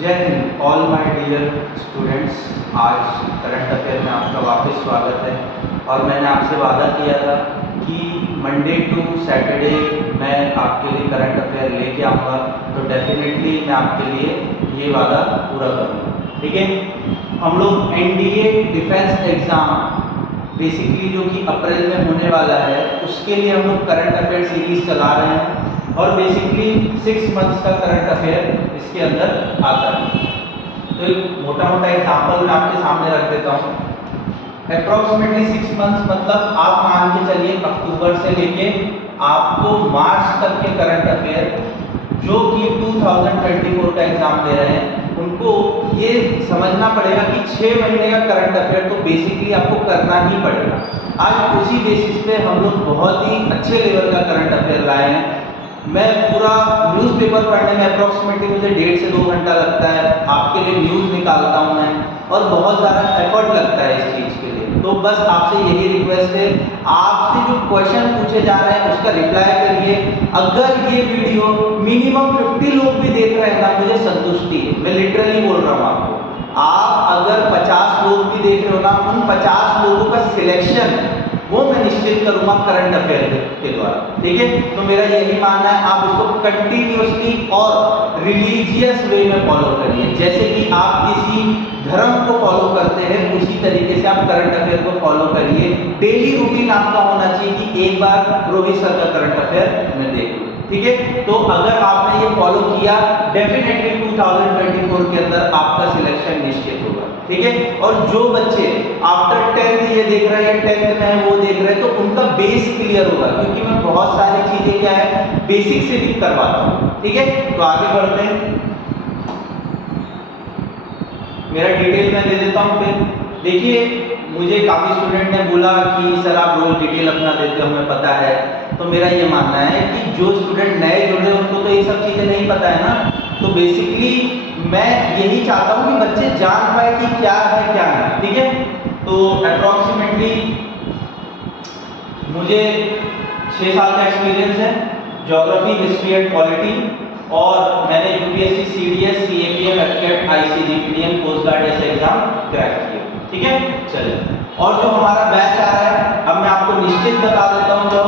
जय हिंद all my dear students. आज करंट अफेयर में आपका वापस स्वागत है। और मैंने आपसे वादा किया था कि मंडे टू सैटरडे मैं आपके लिए करंट अफेयर लेके आऊँगा, तो डेफिनेटली मैं आपके लिए ये वादा पूरा करूँगा। ठीक है, हम लोग एनडीए डिफेंस एग्ज़ाम बेसिकली जो कि अप्रैल में होने वाला है उसके लिए हम लोग करंट अफेयर सीरीज चला रहे हैं और बेसिकली 6 मंथ्स का करंट अफेयर इसके अंदर आता है। तो एक मोटा मोटा एग्जाम्पल मैं आपके सामने रख देता हूँ। अप्रॉक्सीमेटली 6 मंथ्स मतलब आप मान के चलिए अक्टूबर से लेके आपको मार्च तक के करंट अफेयर जो कि 2024 का एग्जाम दे रहे हैं उनको ये समझना पड़ेगा कि 6 महीने का करंट अफेयर तो बेसिकली आपको करना ही पड़ेगा। आज उसी बेसिस पे हम लोग बहुत ही अच्छे लेवल का करंट अफेयर लाए हैं। मैं पूरा न्यूज़पेपर पढ़ने में अप्रॉक्सीमेटली मुझे 1.5 से 2 घंटा लगता है। आपके लिए न्यूज़ निकालता हूँ मैं और बहुत ज़्यादा एफर्ट लगता है इस चीज़ के लिए। तो बस आपसे यही रिक्वेस्ट है, आपसे जो क्वेश्चन पूछे जा रहे हैं उसका रिप्लाई करिए। अगर ये वीडियो मिनिमम 50 लोग भी देख रहे हैं ना, मुझे संतुष्टि है। मैं लिटरली बोल रहा हूँ आपको। आप अगर 50 लोग भी देख रहे हो ना, उन 50 लोगों का सिलेक्शन वो मैं निश्चित करूंगा करंट अफेयर के द्वारा। ठीक है, तो मेरा यही मानना है आप इसको कंटिन्यूअसली और रिलीजियस वे में फॉलो करिए। जैसे कि आप किसी धर्म को फॉलो करते हैं उसी तरीके से आप करंट अफेयर को फॉलो करिए। डेली रूटीन आपका होना चाहिए कि एक बार रोहित सर का करंट अफेयर मैं देख लूं। ठीक है, तो अगर आपने ये फॉलो किया डेफिनेटली 2024 के अंदर आपका सिलेक्शन निश्चित होगा। ठीक है, और जो बच्चे आफ्टर 10th ये देख रहे हैं, 10th में वो देख रहे हैं, तो उनका बेस क्लियर होगा क्योंकि मैं बहुत सारी चीजें क्या है बेसिक से भी करवाता हूँ। ठीक है, तो आगे बढ़ते हैं। मेरा डिटेल मैं दे देता हूँ। फिर देखिए, मुझे काफ़ी स्टूडेंट ने बोला कि सर आप रोज डिटेल अपना देते हो, हमें पता है। तो मेरा ये मानना है कि जो स्टूडेंट नए जुड़ रहे हैं उनको तो ये सब चीज़ें नहीं पता है ना। तो बेसिकली मैं यही चाहता हूँ कि बच्चे जान पाए कि क्या है क्या नहीं। ठीक है, तो अप्रॉक्सीमेटली मुझे 6 साल का एक्सपीरियंस है, ज्योग्राफी, हिस्ट्री एंड पॉलिटी, और मैंने UPSC, CDS, CAPF, AFCAT, ICGPM, coast guard जैसे एग्जाम क्रैक किए। ठीक है, चलिए। और जो हमारा बैच आ रहा है, अब मैं आपको निश्चित बता देता हूँ जो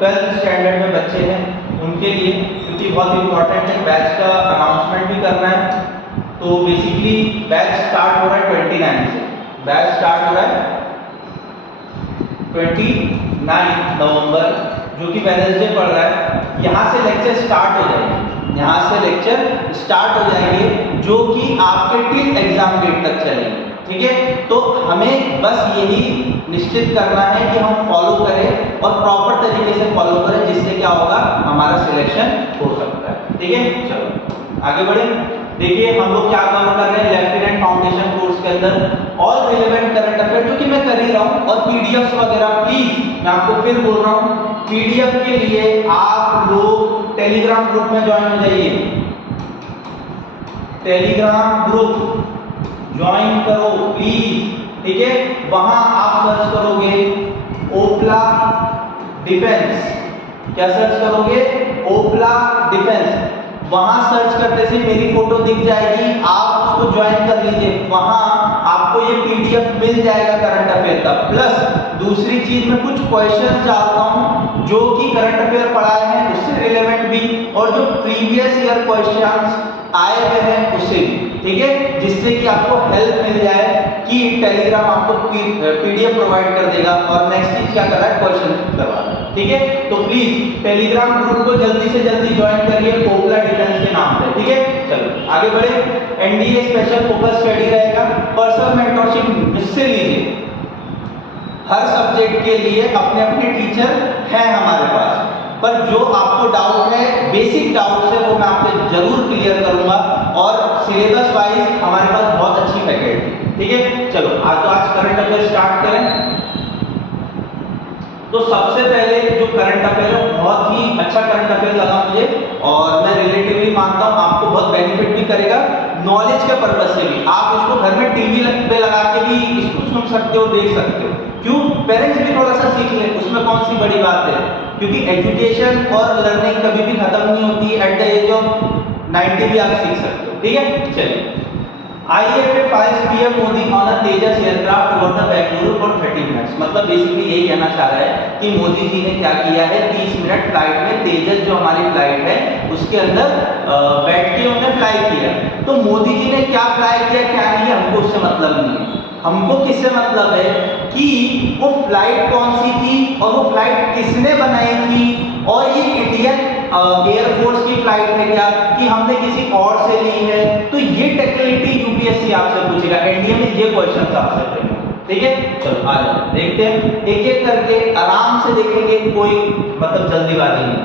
12th स्टैंडर्ड में बच्चे हैं उनके लिए, क्योंकि बहुत इंपॉर्टेंट है, बैच का अनाउंसमेंट भी करना है। तो बेसिकली बैच स्टार्ट हो रहा है 29 से। बैच स्टार्ट हो रहा है 29 नवंबर, जो कि वेडनेसडे पड़ रहा है। यहाँ से लेक्चर स्टार्ट हो जाएंगे, यहाँ से लेक्चर स्टार्ट हो जाएंगे जो कि आपके टिल एग्जाम डेट तक चलेंगे। ठीक है, तो हमें बस यही निश्चित करना है कि हम फॉलो करें और प्रॉपर तरीके से फॉलो करें, जिससे क्या होगा हमारा सिलेक्शन हो सकता है। ठीक है, चलो आगे बढ़े। देखिए हम लोग क्या कवर कर रहे हैं लेफ्टिनेंट फाउंडेशन कोर्स के अंदर ऑल रिलेवेंट करंट अफेयर, जो कि मैं कर ही रहा हूँ। और पीडीएफ वगैरह प्लीज मैं आपको फिर बोल रहा हूँ, पीडीएफ के लिए आप लोग टेलीग्राम ग्रुप में ज्वाइन हो जाइए। टेलीग्राम ग्रुप ज्वाइन करो प्लीज। ठीक है, वहां आप सर्च करोगे ओपला डिफेंस। क्या सर्च करोगे? ओपला डिफेंस। वहां सर्च करते से मेरी फोटो दिख जाएगी, आप उसको ज्वाइन कर लीजिए। वहां आपको ये पीडीएफ मिल जाएगा करंट अफेयर का। प्लस दूसरी चीज में कुछ क्वेश्चंस डालता हूं जो कि करंट अफेयर पढ़ाए हैं उससे रिलेवेंट भी, और जो प्रीवियस ईयर क्वेश्चंस आए हुए हैं उससे भी। ठीक है, जिससे कि आपको हेल्प मिल जाए कि टेलीग्राम आपको पीडीएफ प्रोवाइड कर देगा और नेक्स्ट चीज क्या कर रहा है, क्वेश्चन करवा रहा है। ठीक है, तो प्लीज टेलीग्राम ग्रुप को जल्दी से जल्दी ज्वाइन करिए ओपला डिफेंस के नाम पे। ठीक है, चलो आगे बढ़े। एनडीए स्पेशल फोकस स्टडी रहेगा, पर्सनल मेंटरशिप मुझसे लीजिए। हर सब्जेक्ट के लिए अपने अपने टीचर हैं हमारे पास, पर जो आपको डाउट है, बेसिक डाउट है, वो मैं आपको जरूर क्लियर करूंगा। और सिलेबस वाइज हमारे पास बहुत अच्छी फैकल्टी। ठीक है, चलो आज करंट अफेयर स्टार्ट करें। तो सबसे पहले जो करंट अफेयर है बहुत ही अच्छा करंट अफेयर लगा मुझे, और मैं रिलेटिवली मानता हूँ आपको बहुत बेनिफिट भी करेगा नॉलेज के पर्पज से भी। आप इसको घर में टीवी पे लगा के भी इसको सुन सकते हो, देख सकते हो। क्यों? पेरेंट्स भी थोड़ा सा सीख लें, उसमें कौन सी बड़ी बात है, क्योंकि एजुकेशन और लर्निंग कभी भी खत्म नहीं होती। एट द एज ऑफ 90 भी आप सीख सकते हो। ठीक है। चलिए, IFA flies PM Modi on a Tejas aircraft over the Bengaluru for 30 minutes। मतलब बेसिकली यही कहना चाह रहा है कि मोदी जी ने क्या किया है, 30 मिनट फ्लाइट में तेजस जो हमारी फ्लाइट है उसके अंदर बैठ के उन्होंने फ्लाई किया। तो मोदी जी ने क्या फ्लाई किया क्या नहीं हमको उससे मतलब नहीं है, हमको किससे मतलब है कि वो फ्लाइट कौन सी थी और वो फ्लाइट किसने बनाई थी, और ये इंडियन एयरफोर्स की फ्लाइट है क्या कि हमने किसी और से ली है। तो ये टेक्निकलिटी यूपीएससी आपसे पूछेगा, एनडीए में ये क्वेश्चन आपसे पूछेगा, ठीक है। चलो आ जाओ देखते हैं एक एक करके, आराम से देखेंगे, कोई मतलब जल्दीबाजी नहीं।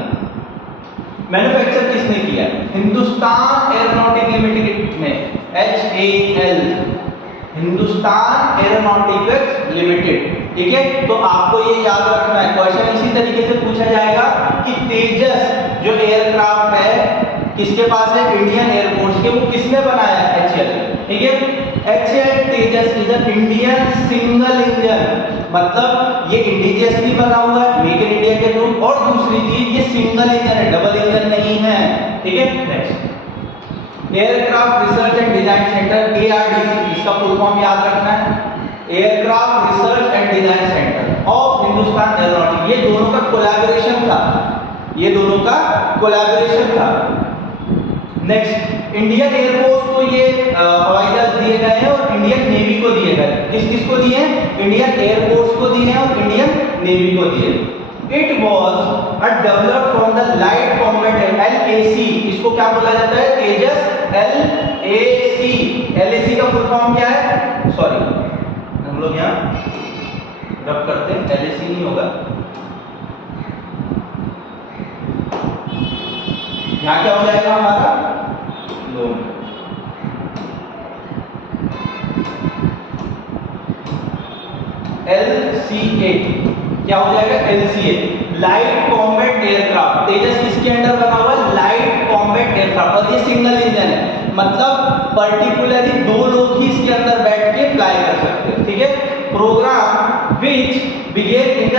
मैन्युफैक्चर किसने किया, हिंदुस्तान एरोनॉटिक लिमिटेड ने, HAL, हिंदुस्तान एरोनॉटिक्स लिमिटेड, ठीक है। तो आपको ये याद रखना है, क्वेश्चन इसी तरीके से पूछा जाएगा कि तेजस जो एयरक्राफ्ट है किसके पास है, इंडियन एयरफोर्स के, वो किसने बनाया, HAL, ठीक है। HAL Tejas is a Indian single engine, मतलब ये इंडिजियसली बना हुआ है मेक इन इंडिया के थ्रू, और दूसरी चीज ये सिंगल इंजन है, डबल इंजन नहीं है, ठीक है। Next, aircraft research and design centre, ARDC, इसका फुल फॉर्म याद रखना है, aircraft research and design centre of Hindustan aeronautic. ये दोनों का कोलैबोरेशन था, ये दोनों का कोलैबोरेशन था। नेक्स्ट, इंडियन एयरफोर्स को ये हवाई जहाज दिए गए हैं और इंडियन नेवी को दिए गए, किस किस को दिए हैं, इंडियन एयरफोर्स को दिए हैं और इंडियन नेवी को दिए। It was a developed from the light combat LAC, इसको क्या बोला जाता है, तेजस LAC। LAC का फुल फॉर्म क्या है, सॉरी हम लोग यहाँ रब करते हैं, LAC नहीं होगा, यहाँ क्या हो जाएगा हमारा, LCA, क्या हो जाएगा, LCA, लाइट कॉम्बैट एयरक्राफ्ट। तेजस किसके अंडर बना हुआ है, लाइट कॉम्बैट एयरक्राफ्ट, और ये सिंगल इंजन है, मतलब पर्टिकुलरली दो लोग ही इसके अंदर बैठ के फ्लाई कर सकते हैं, ठीक है। Programme which begin in the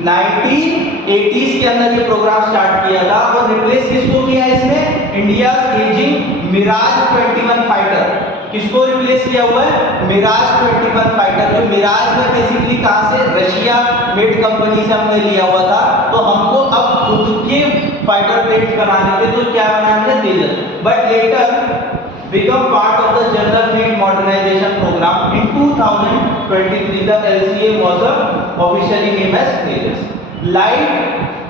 1980s के अंदर ये प्रोग्राम स्टार्ट किया था, और रिप्लेस किसको किया है इसमें, इंडिया एजिंग मिराज 21 फाइटर, किसको रिप्लेस किया हुआ है, मिराज 21 फाइटर। जो मिराज है बेसिकली कहां से, रशिया मेड कंपनी से हमने लिया हुआ था, तो हमको अब खुद के फाइटर प्लेन्स बनाने थे, तो क्या बनाने थे, Tejas, but later become part of the general fleet modernization program in 2023 the LCA was officially named as Tejas। Light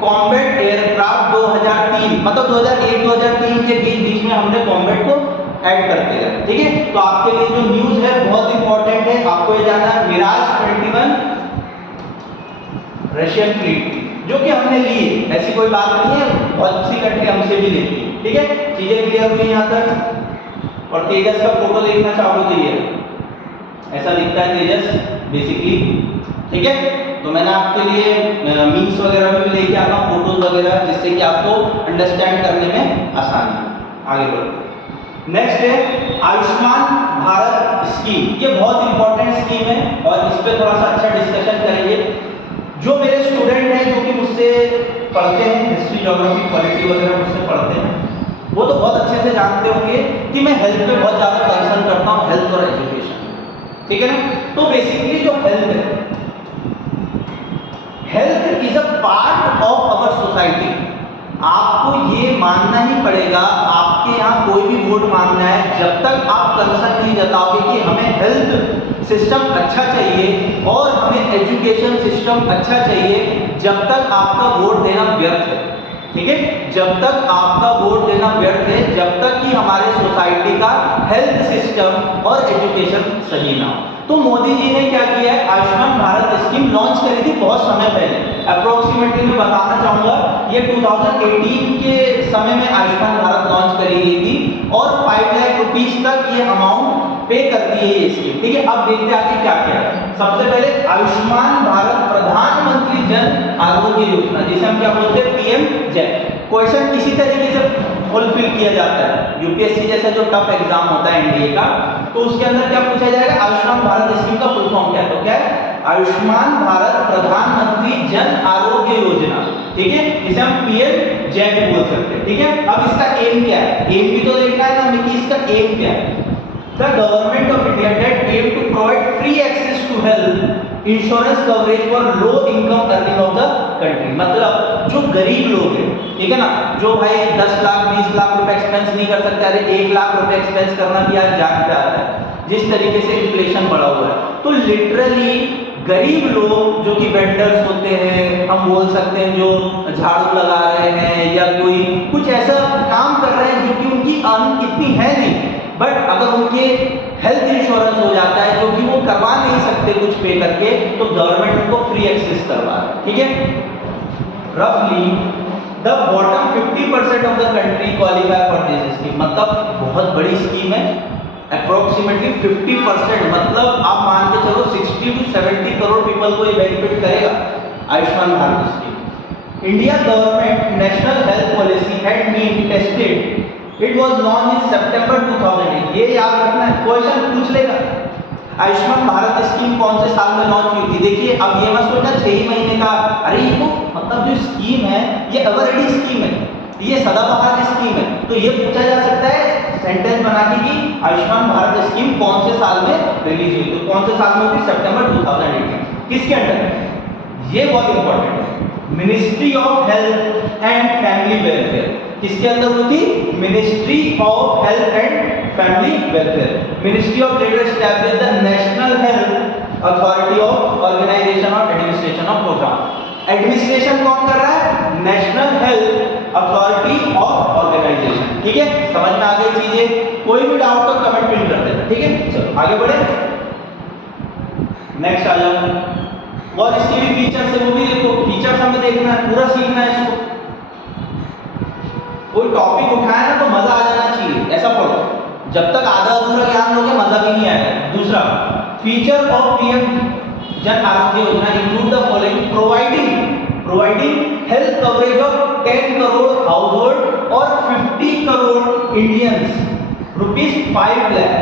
combat aircraft 2003, मतलब 2001-2003 के बीच में हमने कॉम्बैट को ऐड करते गए, ठीक है। तो आपके लिए जो न्यूज है बहुत इंपॉर्टेंट है, आपको ये जानना है, मिराज 21 रशियन फ्लीट जो कि हमने ली, ऐसी कोई बात नहीं है, बहुत सी कंट्री हमसे भी लेती है, ठीक है। चीजें क्लियर हुई यहाँ तक, और तेजस का फोटो देखना चाहोगे तो ये ऐसा दिखता है तेजस बेसिकली, ठीक है। तो मैंने आपके लिए मीम्स वगैरह भी लेके आता हूँ, फोटोज वगैरह, जिससे कि आपको अंडरस्टैंड करने में आसानी हो। आगे बढ़ो, नेक्स्ट है आयुष्मान भारत स्कीम। ये बहुत इंपॉर्टेंट स्कीम है और इस पर थोड़ा सा अच्छा डिस्कशन करेंगे। जो मेरे स्टूडेंट हैं जो कि मुझसे पढ़ते हैं, हिस्ट्री ज्योग्राफी पॉलिटी वगैरह मुझसे पढ़ते हैं, वो तो बहुत अच्छे से जानते होंगे कि मैं हेल्थ पे बहुत ज़्यादा कंसर्न करता हूँ, हेल्थ और एजुकेशन, ठीक है ना। तो बेसिकली जो हेल्थ है, health is a part of our society. आपको ये मानना ही पड़ेगा, आपके यहाँ कोई भी वोट मांगना है, जब तक आप कंसर्न नहीं जताओगे कि हमें हेल्थ सिस्टम अच्छा चाहिए और हमें एजुकेशन सिस्टम अच्छा चाहिए, जब तक आपका वोट देना व्यर्थ है, ठीक है। जब तक आपका वोट देना व्यर्थ है, जब तक कि हमारे सोसाइटी का हेल्थ सिस्टम और एजुकेशन सही ना हो। तो मोदी जी ने क्या किया है, आयुष्मान भारत स्कीम लॉन्च करी थी बहुत समय पहले, अप्रोक्सीमेटली मैं बताना चाहूंगा ये 2018 के समय में आयुष्मान भारत लॉन्च करी गई थी, और 5 लाख रुपीस तक ये अमाउंट पे करती है ये स्कीम, ठीक है। अब देखते हैं आगे क्या क्या है। सबसे पहले आयुष्मान भारत प्रधानमंत्री जन आरोग्य योजना, जिसे हम क्या बोलते हैं, PM-JAY। क्वेश्चन इसी तरीके से फुलफिल किया जाता है, यूपीएससी जैसा जो टफ एग्जाम होता है एनडीए का, तो उसके अंदर क्या पूछा जाएगा, आयुष्मान भारत स्कीम का फुल फॉर्म क्या है, तो क्या है, आयुष्मान भारत प्रधानमंत्री जन आरोग्य योजना, ठीक है। जिसे हम पीएम जेड बोल सकते हैं, ठीक है। अब इसका एम क्या है, एम भी तो देखना है ना हमें कि इसका एम क्या है। The government of India that aim to provide free access to health insurance coverage for low income earning of the country. मतलब जो गरीब लोग हैं, ठीक है ना, जो भाई 10 लाख 20 लाख रुपए एक्सपेंस नहीं कर सकते, अरे 1 लाख रुपए एक्सपेंस करना भी आज जान पे आता है जिस तरीके से इन्फ्लेशन बढ़ा हुआ है। तो लिटरली गरीब लोग जो कि वेंडर्स होते हैं, हम बोल सकते हैं जो झाड़ू लगा रहे हैं या कोई कुछ ऐसा काम कर रहे हैं जो कि उनकी अर्निंग इतनी है नहीं, बट अगर उनके हेल्थ इंश्योरेंस हो जाता है जो कि वो करवा नहीं सकते कुछ पे करके, तो गवर्नमेंट उनको फ्री एक्सेस करवा रहा है, ठीक है। रफली the bottom 50% of the country qualify for this scheme. मतलब बहुत बड़ी स्कीम है, अप्रोक्सीमेटली 50%, मतलब आप मान के चलो 60 to 70 करोड़ पीपल को ये बेनिफिट करेगा Ayushman Bharat scheme. India government national health policy had been tested, it was launch in September 2008। ये याद रखना है, क्वेश्चन पूछ लेगा। आयुष्मान भारत स्कीम कौन से साल में लॉन्च हुई थी? देखिए अब ये मत सोचना 6 ही महीने का, अरे ये तो मतलब जो स्कीम है ये एवरग्रीन स्कीम है, ये सदाबहार की स्कीम है। तो ये पूछा जा सकता है सेंटेंस बना के कि आयुष्मान भारत स्कीम कौन से साल में रिलीज हुई, तो कौन से साल में हुई? सितंबर 2018। किसके अंडर? ये बहुत इंपॉर्टेंट है, ministry of health and family welfare. किसके अंदर हुई थी? Ministry of health and family welfare. Ministry of labour establish the national health authority of organisation of administration of programme. Administration कौन कर रहा है? National health authority of organisation, ठीक है। समझ में आ गई चीजें? कोई भी डाउट तो कमेंट पिन कर देना, ठीक है। चलो आगे बढ़े, नेक्स्ट आ जाओ। और इसके भी फीचर्स है, वो भी देखो, फीचर्स हमें देखना है, पूरा सीखना है इसको। कोई टॉपिक उठाया ना तो मजा आ जाना चाहिए, ऐसा पढ़ो। जब तक आधा अधूरा ज्ञान लोगे मजा भी नहीं आएगा। दूसरा, feature of PM Jan Arogya Yojana include the following: providing health coverage of 10 crore house hold और 50 करोड़ इंडियंस, ₹5 लाख,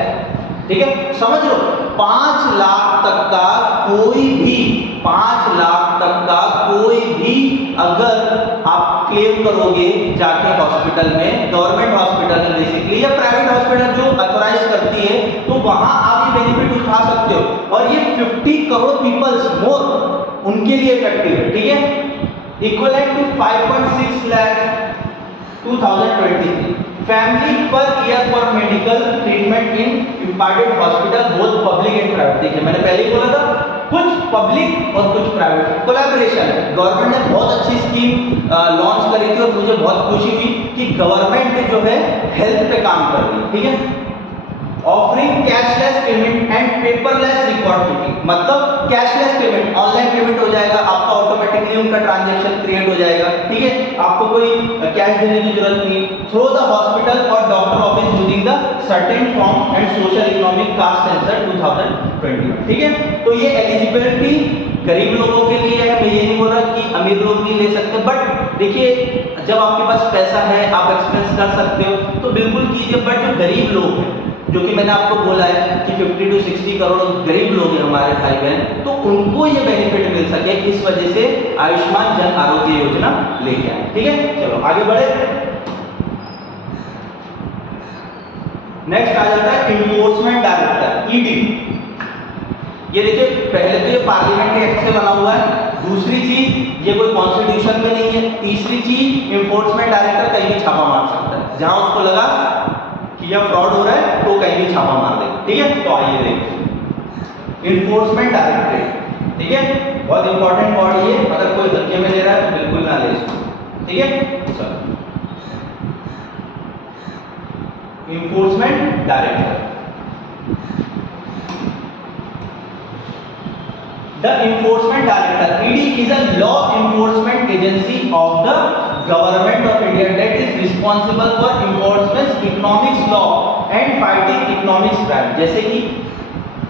ठीक है। समझ लो 5 लाख तक का कोई भी, 5 लाख तक का कोई भी अगर आप क्लेम करोगे जाके हॉस्पिटल में, गवर्नमेंट हॉस्पिटल में बेसिकली, या प्राइवेट हॉस्पिटल जो अथोराइज करती है, तो वहां आप ये बेनिफिट उठा सकते हो। और ये 50 करोड़ पीपल्स मोर उनके लिए इफेक्टिव है, ठीक है। Equivalent to 5.6 lakh 2023 family per year for medical treatment in imparted hospital both public and private. देखिए मैंने पहले ही बोला था, कुछ पब्लिक और कुछ प्राइवेट कोलैबोरेशन है। गवर्नमेंट ने बहुत अच्छी स्कीम लॉन्च करी थी और मुझे बहुत खुशी हुई कि गवर्नमेंट जो है हेल्थ पे काम कर रही है, ठीक है। Offering cashless payment and paperless record keeping, मतलब कैशलेस पेमेंट, ऑनलाइन पेमेंट हो जाएगा, आपका ऑटोमेटिकली उनका ट्रांजैक्शन क्रिएट हो जाएगा, ठीक है। आपको कोई कैश देने की जरूरत नहीं। थ्रू द हॉस्पिटल और doctor office using the certain form and social economic cast sensor 2020, ठीक है। तो ये एलिजिबिलिटी गरीब लोगों के लिए है, मैं ये नहीं बोल रहा कि अमीर लोग नहीं ले सकते, बट देखिए जब आपके पास पैसा है, आप एक्सपेंस कर सकते हो तो बिल्कुल कीजिए। बट जो गरीब लोग हैं, जो कि मैंने आपको बोला है कि 50 to 60 करोड़ गरीब लोग हैं हमारे भाई बहन, तो उनको ये बेनिफिट मिल सके, इस वजह से आयुष्मान जन आरोग्य योजना लेके आए, ठीक है। चलो आगे बढ़े, नेक्स्ट आ जाता है इन्फोर्समेंट डायरेक्टर, ईडी। ये देखिए पहले तो ये पार्लियामेंट एक्ट से बना हुआ है, दूसरी चीज ये कोई कॉन्स्टिट्यूशन में नहीं है, तीसरी चीज इन्फोर्समेंट डायरेक्टर कहीं भी छापा मार सकता है, जहां उसको लगा कि यह फ्रॉड हो रहा है तो कहीं भी छापा मार दे, ठीक है। तो आइए देखिए इन्फोर्समेंट डायरेक्टरेट, ठीक है, बहुत इंपॉर्टेंट बॉडी है, अगर कोई हल्के में ले रहा है तो बिल्कुल ना ले इसको, ठीक है। चलो enforcement director, the enforcement director ED is a law enforcement agency of the government of India that is responsible for enforcement economics law and fighting economics crime। जैसे कि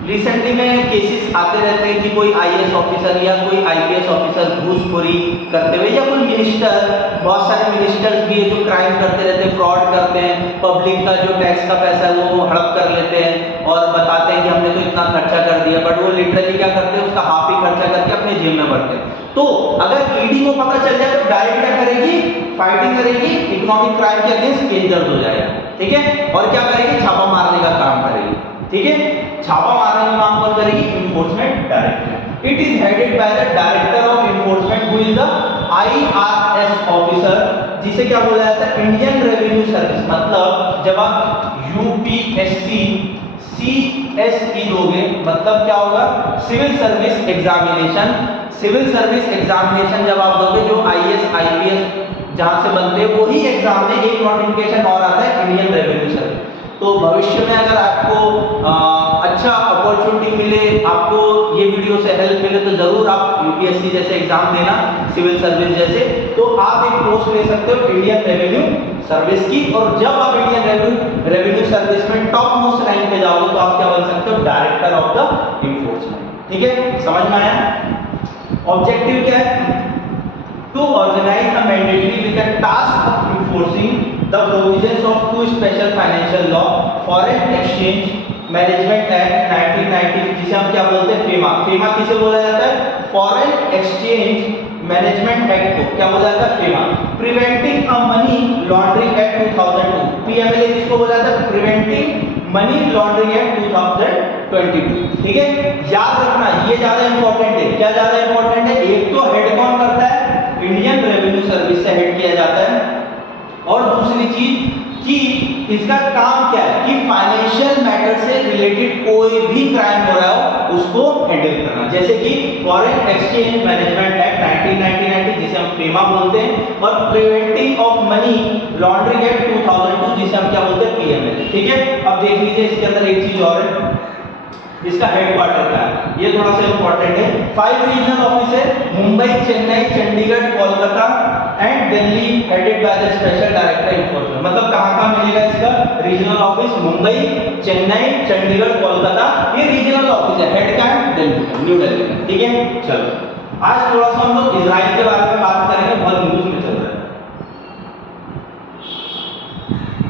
रिसेंटली में केसेस आते रहते हैं कि कोई आईएएस ऑफिसर या कोई आईपीएस ऑफिसर घूसखोरी करते हुए, या कोई मिनिस्टर, बहुत सारे मिनिस्टर्स भी है जो क्राइम करते रहते हैं, फ्रॉड करते हैं, पब्लिक का जो टैक्स का पैसा है वो हड़प कर लेते हैं और बताते हैं कि हमने तो इतना खर्चा कर दिया, बट वो लिटरली क्या करते हैं, उसका हाफ ही खर्चा करके अपने जेब में भरते हैं। तो अगर ईडी को पता चल जाए तो डायरेक्ट क्या करेगी, फाइटिंग करेगी, इकोनॉमिक क्राइम के अगेंस्ट केस दर्ज हो जाएगा, ठीक है। और क्या करेगी, छापा मारने का काम करेगी, ठीक है। छापा मारने का काम कौन करेगी, enforcement directorate. It is headed by the director of enforcement who is the IRS officer, जिसे क्या बोला जाता है, इंडियन रेवेन्यू सर्विस। मतलब जब आप UPSC CSE दोगे, मतलब क्या होगा, civil service examination. Civil service examination जब आप दोगे, जो IAS IPS जहां से बनते हैं, वही एग्जाम में एक नोटिफिकेशन और आता है, इंडियन रेवेन्यू सर्विस। तो भविष्य में अगर आपको अच्छा अपॉर्चुनिटी मिले, आपको ये वीडियो से हेल्प मिले, तो जरूर आप UPSC जैसे एग्जाम देना, सिविल सर्विस जैसे, तो आप एक पोस्ट ले सकते हो इंडियन रेवेन्यू सर्विस की। और जब आप इंडियन रेवेन्यू सर्विस में टॉप मोस्ट रैंक पे जाओगे, तो आप क्या बन सकते हो, डायरेक्टर ऑफ द इन्फोर्समेंट, ठीक है। समझ में आया? ऑब्जेक्टिव क्या है, to organise the mandatory with the task of enforcing the provisions of two special financial law, foreign exchange management act 1990, जिसे हम क्या बोलते हैं, फेमा। फेमा किसे बोला जाता है, फॉरेन एक्सचेंज मैनेजमेंट एक्ट को क्या बोला जाता है, FEMA. Preventing a money laundering act 2002, PMLA जिसको बोला जाता है, प्रिवेंटिंग मनी लॉन्ड्रिंग एक्ट 2022, ठीक है। याद रखना ये ज्यादा इंपॉर्टेंट है। क्या ज्यादा इंपॉर्टेंट है, एक तो हेड कौन करता है, इंडियन रेवेन्यू सर्विस से हेड किया जाता है, और दूसरी चीज कि इसका काम क्या है कि फाइनेंशियल मैटर से रिलेटेड कोई भी क्राइम हो रहा हो उसको हैंडल करना, जैसे कि फॉरेन एक्सचेंज मैनेजमेंट एक्ट 1990 जिसे हम फेमा बोलते हैं, और preventing of money laundering act 2002 जिसे हम क्या बोलते हैं, PMLA, ठीक है। अब देख लीजिए इसके अंदर एक चीज और है, इसका हेडक्वार्टर का है, ये थोड़ा सा इंपॉर्टेंट है। 5 रीजनल ऑफिस है, Mumbai, Chennai, Chandigarh, Kolkata and Delhi, headed by the special director enforcement. मतलब कहां मिलेगा इसका रीजनल ऑफिस, मुंबई, चेन्नई, चंडीगढ़, कोलकाता, ये रीजनल ऑफिस है। हेड का है दिल्ली, न्यू दिल्ली, ठीक है। चलो आज थोड़ा सा हम लोग इजराइल के बारे में बात करेंगे, बहुत न्यूज में चल रहा है।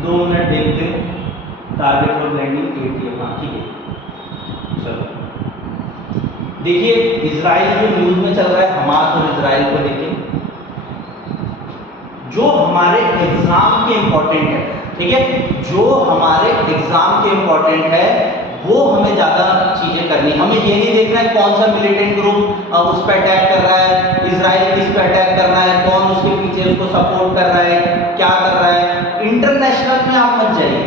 2 मिनट देखते हैं, टारगेट फॉर लैंडिंग ATM, हां ठीक है। चलो देखिए इजराइल जो न्यूज में चल रहा है, हमास और इजराइल को लेके, जो हमारे एग्जाम के इंपॉर्टेंट है, ठीक है, जो हमारे एग्जाम के इंपॉर्टेंट है वो हमें ज्यादा चीजें करनी है। हमें ये नहीं देखना है कौन सा मिलिटेंट ग्रुप उस पर अटैक कर रहा है, इजराइल किस पे अटैक कर रहा है, कौन उसके पीछे उसको सपोर्ट कर रहा है, क्या कर रहा है। इंटरनेशनल में आप मत जाइए,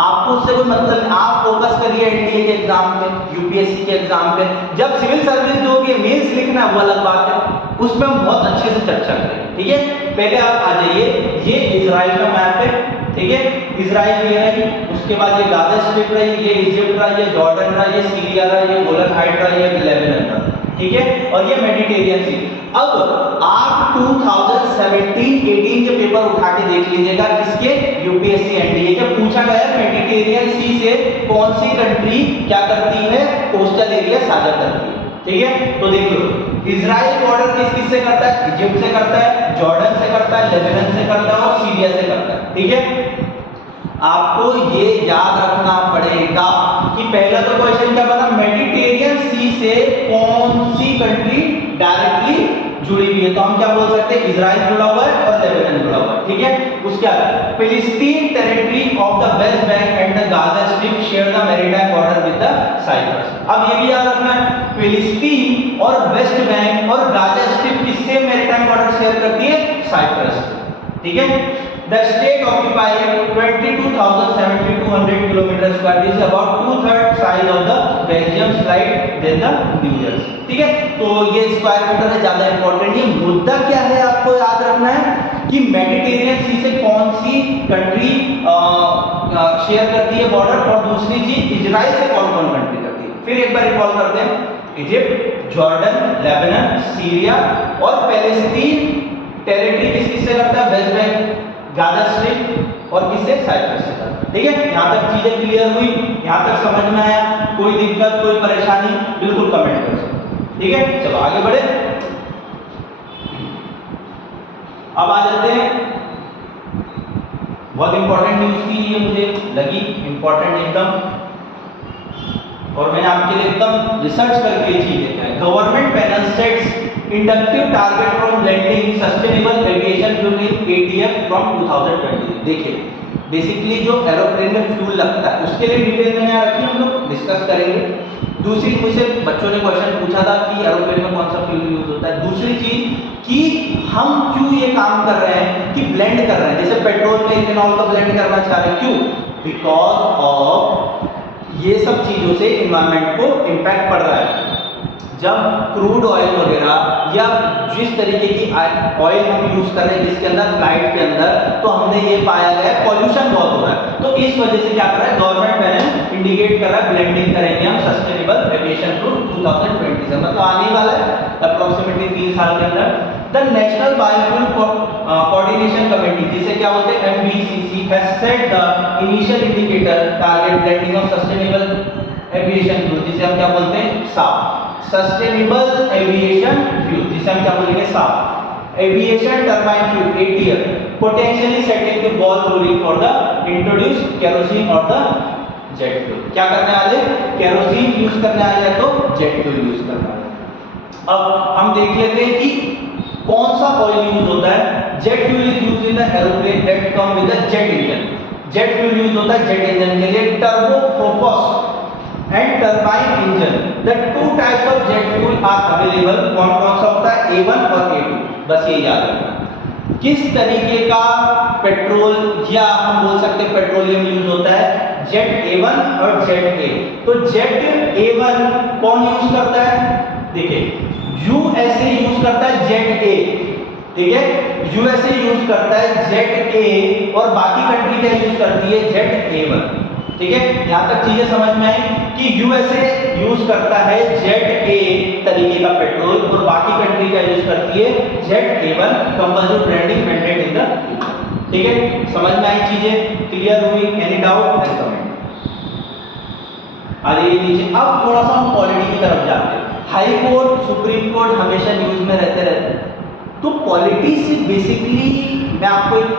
आपको उससे कोई मतलब नहीं। आप फोकस करिए NDA के एग्जाम पे, UPSC के एग्जाम पे। जब सिविल सर्विस दोगे, मेंस लिखना है वो अलग बात है, उसमें हम बहुत अच्छे से चर्चा करेंगे, ठीक है। पहले आप आ जाइए, ये इजराइल का मैप है, ठीक है। इजराइल ये है, उसके बाद ये गाजा स्ट्रिप रही, ये इजिप्ट रहा, ये जॉर्डन रहा, ये सीरिया रहा, ये गोलन हाइट रहा, ये लेबनान रहा, ठीक है, और ये मेडिटेरियन सी। अब आप 2017-18 के पेपर उठा के देख लीजिएगा, किसके, UPSC NDA के। पूछा गया मेडिटेरियन सी से कौन सी कंट्री क्या करती है, कोस्टल एरिया साझा करती है, ठीक है। तो देख लो, इजराइल बॉर्डर किस से करता है, इजिप्ट से करता है, जॉर्डन से करता है, लेबनान से करता है और सीरिया से करता है, ठीक है। आपको ये याद रखना पड़ेगा कि पहला तो क्वेश्चन क्या बना, मेडिटेरियन सी से कौन सी कंट्री डायरेक्टली जुड़ी हुई है, तो हम क्या बोल सकते हैं, इजराइल जुड़ा हुआ है और लेबनान जुड़ा हुआ है, ठीक है। उसके बाद फिलिस्तीन territory of the West Bank and the Gaza Strip share the maritime border with the Cyprus. अब ये भी याद रखना है, फिलिस्तीन और वेस्ट बैंक और गाजा स्ट्रिप किससे मैरीटाइम बॉर्डर शेयर करती है, साइप्रस, ठीक है। The state occupied 22,700 kilometer square. This is about 2/3 size of the Belgium slide than the New Jersey. ठीक है, तो ये स्क्वायर मीटर है, ज्यादा इंपॉर्टेंट है। मुद्दा क्या है आपको याद रखना है कि मेडिटेरियन सी से कौन सी कंट्री शेयर करती है बॉर्डर, और दूसरी चीज इजराइल से कौन कौन कंट्री करती है। फिर एक बार रिकॉल करते हैं, इजिप्ट, जॉर्डन, लेबनान, सीरिया और पैलेस्टीन टेरिटरी किस से करता है, वेस्ट बैंक, गाजा स्ट्रिप और किससे, साइप्रस से करता है, ठीक है। यहां तक चीजें क्लियर हुई, यहां तक समझ में आया, कोई दिक्कत कोई परेशानी बिल्कुल कमेंट कर सकते, ठीक है। चलो आगे बढ़े, अब आ जाते हैं, बहुत इंपॉर्टेंट न्यूज थी ये, मुझे लगी इंपॉर्टेंट एकदम, और मैंने आपके लिए एकदम रिसर्च करके ये चीज देखा है। Government panel sets inductive target for blending sustainable F from 2020। देखिए बेसिकली जो एरोप्लेन में फ्यूल लगता है उसके लिए डिटेल में यहाँ रखी हम लोग डिस्कस करेंगे। दूसरी मुझसे बच्चों ने क्वेश्चन पूछा था कि एरोप्लेन में कौन सा फ्यूल यूज होता है। दूसरी चीज कि हम क्यों ये काम कर रहे हैं कि ब्लेंड कर रहे हैं, जैसे पेट्रोल में इथेनॉल का ब्लेंड करना चाह रहे हैं, क्यों? बिकॉज ऑफ ये सब चीजों से एनवायरनमेंट को इम्पैक्ट पड़ रहा है। जब क्रूड ऑयल वगैरह या जिस तरीके की ऑयल हम यूज कर रहे हैं जिसके अंदर फ्लाइट के अंदर, तो हमने ये पाया गया पॉल्यूशन बहुत हो रहा है। तो इस वजह से क्या कर रहा है गवर्नमेंट पहले इंडिकेट कर रहा है ब्लेंडिंग करेंगे हम सस्टेनेबल एविएशन फ्यूल 2020 से, मतलब आने वाला है अप्रोक्सीमेटली 3 साल के अंदर। The national biofuel coordination committee, जिसे क्या बोलते हैं NBCC, has set the initial indicator target blending of sustainable aviation fuel, जिसे हम क्या बोलते हैं साफ सस्टेनेबल एविएशन फ्यूल, जिसे हम क्या बोलेंगे साफ aviation turbine fuel ATF, potentially setting the ball rolling for the introduce kerosene और द जेट फ्यूल। क्या करने वाले? केरोसिन यूज करने वाले हैं तो जेट फ्यूल यूज करने वाले। अब हम देख लेते हैं कि कौन सा ऑयल यूज होता है। Jet fuel is used in the aeroplane that come with the jet engine. Jet fuel use होता है जेट इंजन के लिए, टर्बोप्रोपस and turbine engine. The two types of jet fuel are available. कौन कौन सा होता है? A1 और A2। बस ये याद रखना। किस तरीके का पेट्रोल या हम बोल सकते हैं पेट्रोलियम यूज होता है? जेट A1 और जेट A। तो जेट A1 कौन यूज करता है? देखिए USA यूज करता है जेट A, ठीक है, USA यूज करता है जेट A और बाकी कंट्री क्या यूज करती है? जेट A1, ठीक है। यहां तक चीजें समझ में आई कि USA यूज करता है जेट A तरीके का पेट्रोल और बाकी कंट्री क्या यूज करती है? Jet A1 compulsory branding maintain in the, ठीक है। समझ में आई चीजें? क्लियर हुई? Any doubt? And comment. आगे नीचे अब थोड़ा सा हम पॉलिटी की तरफ जाते हैं। हाई कोर्ट सुप्रीम कोर्ट हमेशा न्यूज में रहते हैं। तो पॉलिटी से बेसिकली मैं आपको एक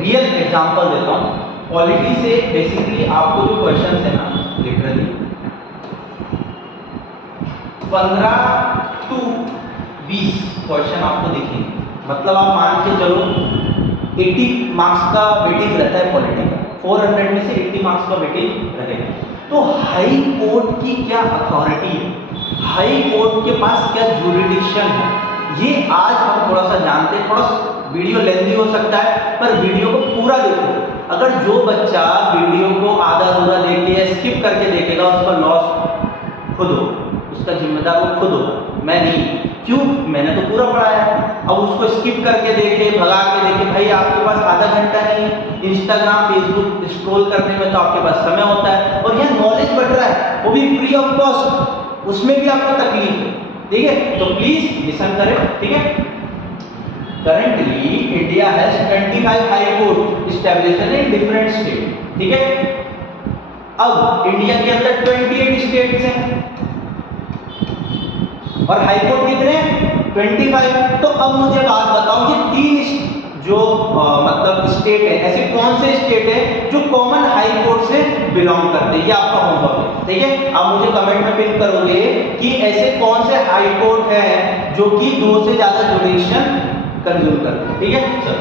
रियल एग्जांपल देता हूं। पॉलिटी से बेसिकली आपको जो क्वेश्चन है ना लिटरली 15 to 20 क्वेश्चन आपको दिखेंगे, मतलब आप मान के चलो 80 मार्क्स का वेटेज रहता है पॉलिटी का, 400 में से 80 मार्क्स का वेटेज रहेगा। तो हाई कोर्ट की क्या अथॉरिटी है, हाई कोर्ट के पास क्या जुरिडिक्शन है, ये आज हम थोड़ा सा जानते हैं। थोड़ा वीडियो लेंथी हो सकता है पर वीडियो को पूरा देखो। अगर जो बच्चा वीडियो को आधा अधूरा देख के या स्किप करके देखेगा उसका लॉस खुद हो, उसका जिम्मेदार वो खुद हो, मैं नहीं। क्यों? मैंने तो पूरा पढ़ाया। अब उसको स्किप करके देखे, भगा के देखे, भाई आपके पास आधा घंटा नहीं है, इंस्टाग्राम फेसबुक स्क्रॉल करने में तो आपके पास समय होता है और यह नॉलेज बढ़ रहा है वो भी फ्री ऑफ कॉस्ट, उसमें भी आपको तकलीफ है, ठीक है। तो प्लीज लिसन करें, ठीक है। Currently, India has 25 high court established in different states, ठीक है। अब इंडिया के अंदर 28 स्टेट्स हैं और हाई कोर्ट कितने? 25। तो अब मुझे बात बताओ ये 3 जो मतलब स्टेट है, ऐसे कौन से स्टेट है जो कॉमन हाई कोर्ट से बिलोंग करते हैं? ये आपका होमवर्क है, ठीक है। आप मुझे कमेंट में पिन करोगे कि ऐसे कौन से हाई कोर्ट है जो कि 2 से ज्यादा जुडिक्शन कंज्यूम करते हैं, ठीक है। चलो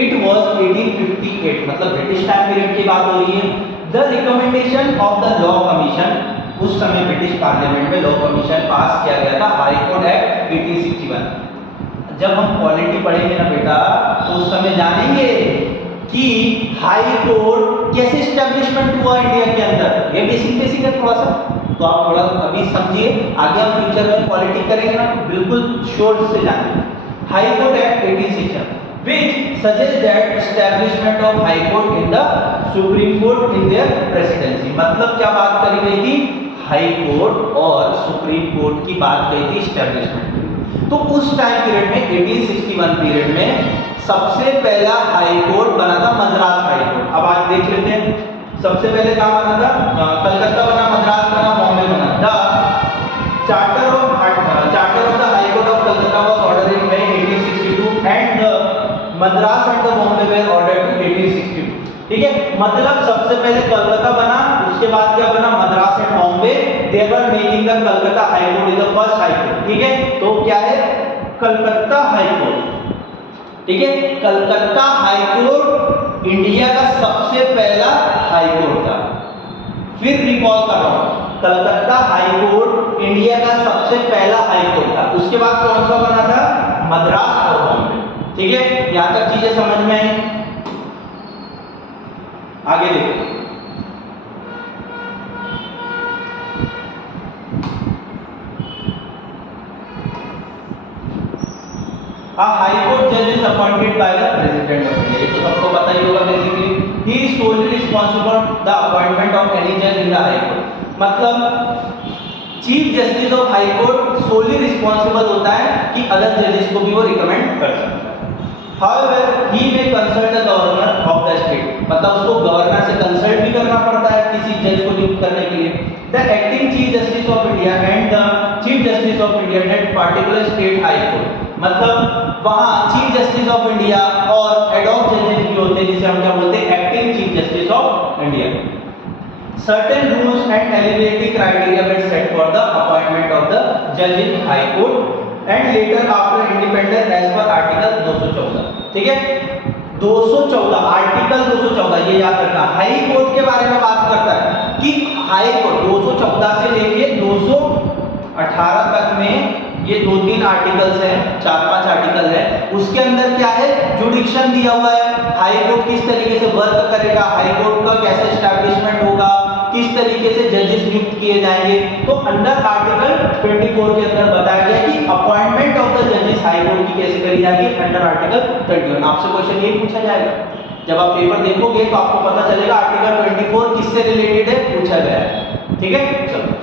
इट वाज 1858, मतलब ब्रिटिश टाइम पीरियड की बात हो रही है। The recommendation of the law commission, उस समय ब्रिटिश पार्लियामेंट में लॉ कमीशन पास किया गया था, हाई कोर्ट एक्ट 1861। जब हम पॉलिटी पढ़ेंगे ना बेटा तो उस समय जानेंगे कि हाई कोर्ट कैसे एस्टेब्लिशमेंट हुआ इंडिया के अंदर। ये बेसिक है थोड़ा सा, तो आप थोड़ा अभी समझिए, आगे हम फ्यूचर में पॉलिटी करेंगे ना बिल्कुल श्योर से जानेंगे। High Court Act 1861, which suggests that establishment of High Court in the Supreme Court in their presidency। मतलब क्या बात करी गई थी? हाई कोर्ट और सुप्रीम कोर्ट की बात कही थी एस्टेब्लिशमेंट। तो उस टाइम पीरियड में 1861 पीरियड में सबसे पहला हाई कोर्ट बना था मद्रास हाई कोर्ट। अब आज देख लेते हैं सबसे पहले कहाँ बना था? कलकत्ता बना, मद्रास बना, बॉम्बे बना। The charter of the high court of Calcutta was ordered in May 1862 and the Madras and the Bombay were ordered to 1862, ठीक है। मतलब सबसे पहले कलकत्ता बना, उसके बाद क्या बना? Madras and Bombay. They were making the Calcutta high court is the first high court, ठीक है। तो क्या है? Calcutta high court. ठीक है, कलकत्ता हाई कोर्ट इंडिया का सबसे पहला हाई कोर्ट था। फिर रिकॉल कर रहा हूं, कलकत्ता हाई कोर्ट इंडिया का सबसे पहला हाई कोर्ट था। उसके बाद कौन सा बना था? मद्रास और बॉम्बे। ठीक है, यहां तक चीजें समझ में आई। आगे देखो, हाई कोर्ट जज is appointed by the president of India. तो सबको पता ही होगा, basically he is solely responsible the appointment of any जज इन द हाई कोर्ट। मतलब chief justice of high court solely responsible होता है कि अदर जजेस को भी वो रिकमेंड कर सकता है। However, he may consult the governor of the state, मतलब उसको गवर्नर से कंसल्ट भी करना पड़ता है किसी जज को नियुक्त करने के लिए। The acting chief justice of India and the chief justice of India at particular state high court, मतलब वहाँ चीफ जस्टिस ऑफ इंडिया और हेड ऑफ जजेस भी होते हैं, जिसे हम क्या बोलते हैं? Acting chief justice of India. Certain rules and eligibility criteria were set for the appointment of the judge in high court and later after independence as per article 214। ठीक है, 214 आर्टिकल 214 ये याद रखना। हाई कोर्ट के बारे में बात करता है कि हाई कोर्ट 214 से लेके 218 तक में ये 2-3 आर्टिकल्स हैं, 4-5 आर्टिकल है। उसके अंदर क्या है? जुडिक्शन दिया हुआ है, हाई कोर्ट किस तरीके से वर्क करेगा, हाई कोर्ट का कैसे एस्टैब्लिशमेंट होगा, किस तरीके से जजेस नियुक्त किए जाएंगे। तो अंडर आर्टिकल 24 के अंदर बताया गया कि अपॉइंटमेंट ऑफ द जजेस हाई कोर्ट की कैसे करी जाएगी अंडर आर्टिकल 21। आपसे क्वेश्चन ये पूछा जाएगा, जब आप पेपर देखोगे तो आपको पता चलेगा आर्टिकल 24 किससे रिलेटेड है, पूछा गया है। ठीक है, चलो।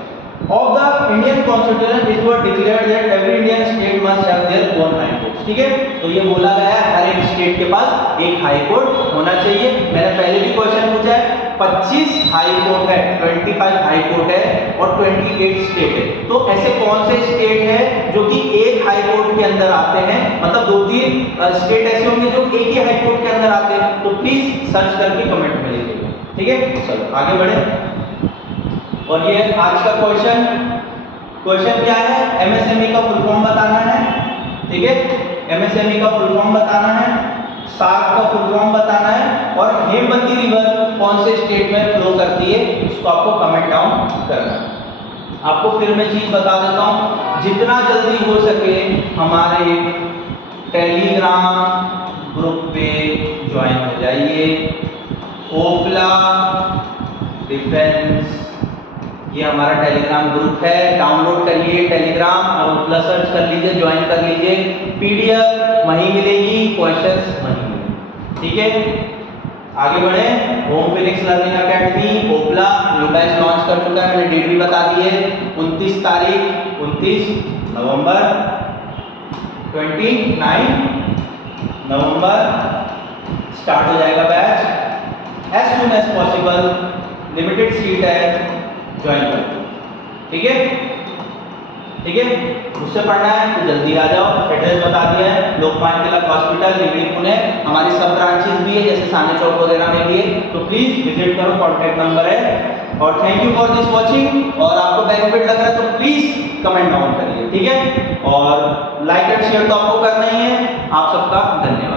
Of the Indian Constitution it was declared that every Indian state must have their own high court। ठीक है, तो ये बोला गया है हर एक स्टेट के पास एक हाई कोर्ट होना चाहिए। मैंने पहले भी क्वेश्चन पूछा है, 25 हाई कोर्ट है, 25 हाई कोर्ट है और 28 स्टेट है। तो ऐसे कौन से स्टेट है जो कि एक हाई कोर्ट के अंदर आते हैं? मतलब 2-3 स्टेट ऐसे होंगे जो एक ही हाई कोर्ट के अंदर आते हैं। तो प्लीज सर्च करके कमेंट में लिखिएगा। ठीक है, चलो आगे बढ़े। और ये आज का क्वेश्चन क्या है? एमएसएमई का फुल फॉर्म बताना है। ठीक है, एमएसएमई का फुल फॉर्म बताना है, सार्क का फुल फॉर्म बताना है और हेमवती रिवर कौन से स्टेट में फ्लो करती है इसको आपको कमेंट डाउन करना है। आपको फिर मैं चीज बता देता हूँ, जितना जल्दी हो सके हमारे टेलीग्राम ग्रुप पे ज्वाइन हो जाइए। ओपला डिफेंस ये हमारा टेलीग्राम ग्रुप है, डाउनलोड करिए टेलीग्राम और ओपला सर्च कर लीजिए, ज्वाइन कर लीजिए। पीडीएफ वहीं मिलेगी, क्वेश्चंस वहीं मिलेंगे। ठीक है, आगे बढ़े। होम फिनिक्स लर्निंग एकेडमी ओपला न्यू बैच लॉन्च कर चुका है, मैंने डेट भी बता दी है। 29 नवंबर 29 नवंबर स्टार्ट हो जाएगा batch. As soon as possible, limited seat है, ज्वाइन कर। ठीक है, ठीक है, मुझसे पढ़ना है तो जल्दी आ जाओ। एड्रेस बता दिया है, लोकमान्य तिलक हॉस्पिटल निगड़ी पुणे। हमारी सब ब्रांचेस भी है जैसे साने चौक वगैरह में भी है, तो प्लीज विजिट करो, कॉन्टैक्ट नंबर है। और thank you for this watching. और आपको बेनिफिट लग रहा है तो प्लीज कमेंट डाउन करिए। ठीक है, और लाइक एंड शेयर तो आपको करना ही है। आप सबका धन्यवाद।